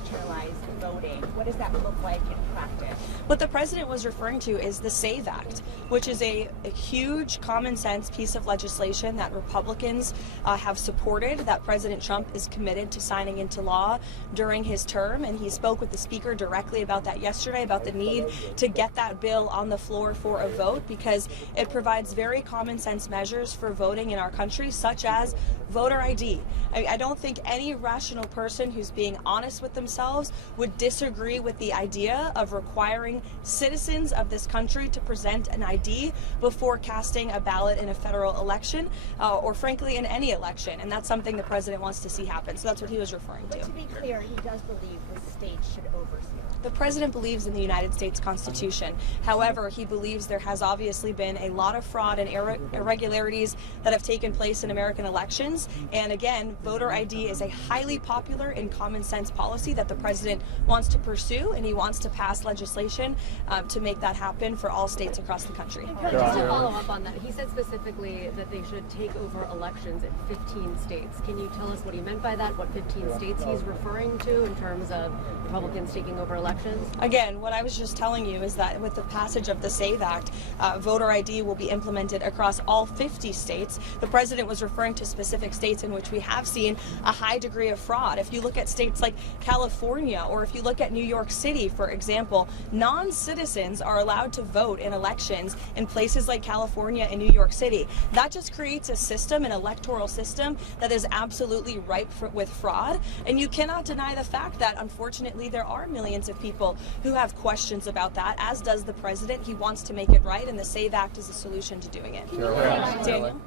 nationalize voting. What does that look like in practice? What the president was referring to is the SAVE Act, which is a huge common sense piece of legislation that Republicans have supported, that President Trump is committed to signing into law during his term. And he spoke with the speaker directly about that yesterday, about the need to get that bill on the floor for a vote, because it provides very common sense measures for voting in our country, such as voter ID. I don't think any rational person who's being honest with themselves would disagree with the idea of requiring citizens of this country to present an ID before casting a ballot in a federal election, or frankly in any election. And that's something the president wants to see happen. So that's what he was referring to. But to be clear, he does believe the states should oversee. The president believes in the United States Constitution. However, he believes there has obviously been a lot of fraud and irregularities that have taken place in American elections. And again, voter ID is a highly popular and common sense policy that the president wants to pursue, and he wants to pass legislation to make that happen for all states across the country. Just to follow up on that, he said specifically that they should take over elections in 15 states. Can you tell us what he meant by that, what 15 states he's referring to in terms of Republicans taking over elections? Again, what I was just telling you is that with the passage of the SAVE Act, voter ID will be implemented across all 50 states. The president was referring to specific states in which we have seen a high degree of fraud. If you look at states like California, or if you look at New York City, for example, non-citizens are allowed to vote in elections in places like California and New York City. That just creates a system, an electoral system, that is absolutely ripe with fraud. And you cannot deny the fact that, unfortunately, there are millions of people who have questions about that, as does the president. He wants to make it right, and the SAVE Act is a solution to doing it. Caroline. Daniel?